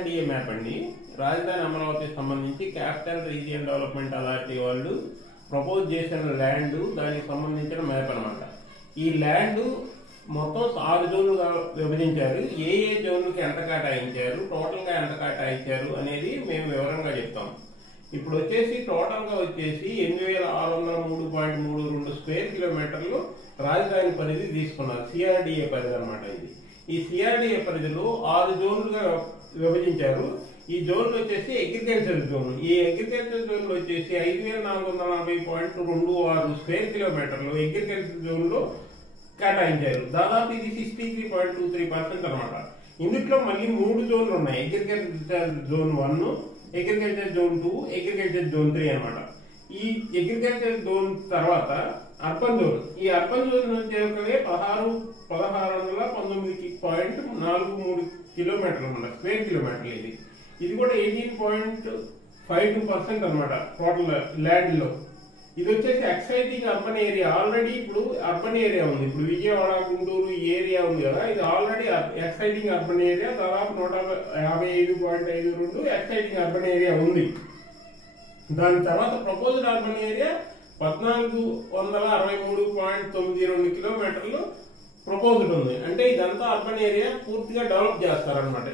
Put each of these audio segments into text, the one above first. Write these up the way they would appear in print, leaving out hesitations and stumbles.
CRDA map అండి. రాజధాని అమరావతికి సంబంధించి క్యాపిటల్ రీజియన్ డెవలప్మెంట్ అథారిటీ వాళ్ళు ప్రపోజ్ చేసిన ల్యాండ్, దానికి సంబంధించిన మ్యాప్ అనమాట. ఈ ల్యాండ్ మొత్తం 6 జోన్లుగా విభజించారు. ఏ జోన్లకి ఎంత కేటాయించారు, టోటల్ గా ఎంత కేటాయించారు అనేది మేము వివరంగా చెప్తాం. ఇప్పుడు వచ్చేసి టోటల్ గా వచ్చేసి 8603.32 స్క్వేర్ కిలోమీటర్లు రాజధాని పరిధి తీసుకున్నారు. సిఆర్డిఏ పరిధి అనమాట ఇది. ఈ సిఆర్డిఏ పరిధిలో 6 జోన్లుగా విభజించారు. ఈ జోన్లు వచ్చేసి అగ్రికల్చర్ జోన్. ఈ అగ్రికల్చర్ జోన్ లో వచ్చేసి 5440.26 స్క్వేర్ కిలోమీటర్లు అగ్రికల్చర్ జోన్ లో కేటాయించారు. దాదాపు ఇది 63.23% అనమాట. ఇందులో మళ్ళీ 3 జోన్లు ఉన్నాయి. Agriculture zone 1, agriculture zone 2, agriculture zone 3 అనమాట. ఈ అగ్రికల్చర్ జోన్ తర్వాత అర్బన్ జోన్. ఈ అర్బన్ జోన్ నుంచి 1619.43 కిలోమీటర్లు అన్నమాట, స్క్వేర్ కిలోమీటర్లు. ఇది కూడా 18.52% అనమాట టోటల్ ల్యాండ్ లో. ఇది వచ్చేసి ఎక్సైటింగ్ అర్బన్ ఏరియా. ఆల్రెడీ ఇప్పుడు అర్బన్ ఏరియా ఉంది. ఇప్పుడు విజయవాడ, గుంటూరు ఈ ఏరియా ఉంది కదా, ఇది ఆల్రెడీ ఎక్సైటింగ్ అర్బన్ ఏరియా. దాదాపు 155.52 ఎక్సైటింగ్ అర్బన్ ఏరియా ఉంది. దాని తర్వాత ప్రపోజ్డ్ అర్బన్ ఏరియా 1463.92 కిలోమీటర్లు ప్రపోజ్డ్ ఉంది. అంటే ఇదంతా అర్బన్ ఏరియా పూర్తిగా డెవలప్ చేస్తారనమాట.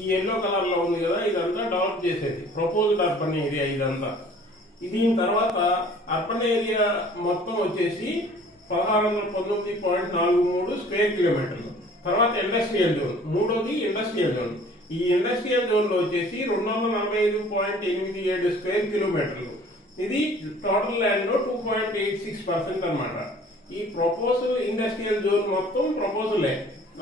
ఈ ఎల్లో కలర్ లో ఉంది కదా, ఇదంతా డెవలప్ చేసేది ప్రపోజ్డ్ అర్బన్ ఏరియా ఇదంతా. దీని తర్వాత అర్బన్ ఏరియా మొత్తం వచ్చేసి 1619.43 స్క్వేర్ కిలోమీటర్లు. తర్వాత ఇండస్ట్రియల్ జోన్, మూడోది ఇండస్ట్రియల్ జోన్. ఈ ఇండస్ట్రియల్ జోన్ లో వచ్చేసి 245.87 స్క్వేర్ కిలోమీటర్లు. ఇది టోటల్ ల్యాండ్ లో 2.86% అనమాట. ఈ ప్రపోజల్ ఇండస్ట్రియల్ జోన్ మొత్తం ప్రపోజలే.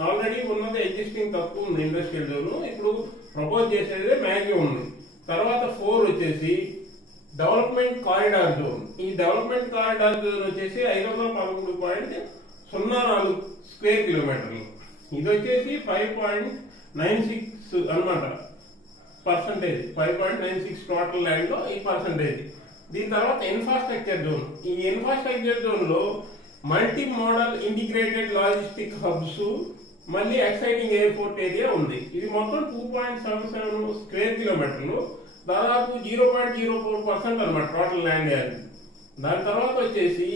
ఆల్రెడీ ఉన్నది ఎగ్జిస్టింగ్ తక్కువ ఉంది ఇండస్ట్రియల్ జోన్. ఇప్పుడు ప్రపోజ్ చేసేది మ్యాక్సిమం ఉంది. తర్వాత 4 వచ్చేసి డెవలప్మెంట్ కారిడార్ జోన్. ఈ డెవలప్మెంట్ కారిడార్ జోన్ వచ్చేసి 513.04 స్క్వేర్ కిలోమీటర్లు. ఇది వచ్చేసి 5.96 అనమాట పర్సెంటేజ్. 5.96 టోటల్ ల్యాండ్ లో ఈ పర్సెంటేజ్. దీని తర్వాత ఇన్ఫ్రాస్ట్రక్చర్ జోన్. ఈ ఇన్ఫ్రాస్ట్రక్చర్ జోన్ లో multi modal integrated logistic hubs, మళ్ళీ ఎక్సైటింగ్ ఎయిర్పోర్ట్ ఏరియా ఉంది. ఇది మొత్తం 2.77 స్క్వేర్ కిలోమీటర్లు, దాదాపు 0.04% అనమాట టోటల్ ల్యాండ్ ఏరియా. దాని తర్వాత వచ్చేసి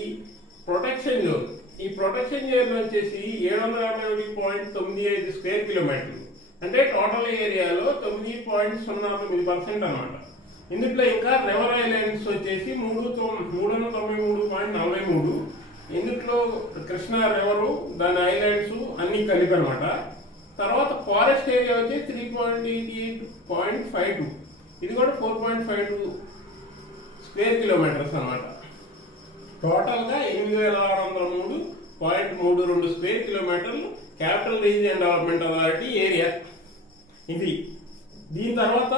ప్రొటెక్షన్ జోన్. ఈ ప్రొటెక్షన్ జోన్ వచ్చేసి 751.95 స్క్వేర్ కిలోమీటర్లు. అంటే టోటల్ ఏరియాలో 9.09% అనమాట. ఇందులో ఇంకా రివర్ ఐలాండ్స్ వచ్చేసి 393.43. ఇందులో కృష్ణా రివరు, దాని ఐలాండ్స్ అన్ని కలిపి అనమాట. తర్వాత ఫారెస్ట్ ఏరియా వచ్చి 388.52. ఇది కూడా 4.52 స్క్వేర్ కిలోమీటర్స్ అనమాట. టోటల్ గా 8603.32 స్క్వేర్ కిలోమీటర్లు capital region development authority area ఇది. దీని తర్వాత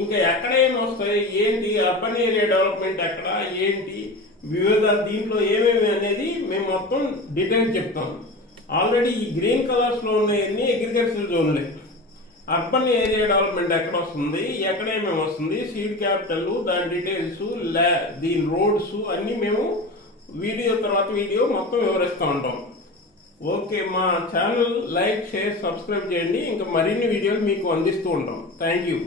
ఇంకా ఎక్కడేమి వస్తాయి, ఏంటి అర్బన్ ఏరియా డెవలప్మెంట్ ఎక్కడ, ఏంటి వివిధ దీంట్లో ఏమేమి అనేది మేము మొత్తం డీటెయిల్స్ చెప్తాం. ఆల్రెడీ ఈ గ్రీన్ కలర్స్ లో ఉన్నాయన్నీ అగ్రికల్చర్ జోన్లే. అర్బన్ ఏరియా డెవలప్మెంట్ ఎక్కడ వస్తుంది, ఎక్కడేమేమి వస్తుంది, సీడ్ క్యాపిటల్, దాని డీటెయిల్స్, దీని రోడ్స్ అన్ని మేము వీడియో తర్వాత వీడియో మొత్తం వివరిస్తూ ఉంటాం. ఓకే, మా ఛానల్ లైక్, షేర్, సబ్స్క్రైబ్ చేయండి. ఇంకా మరిన్ని వీడియోలు మీకు అందిస్తూ ఉంటాం. Thank you.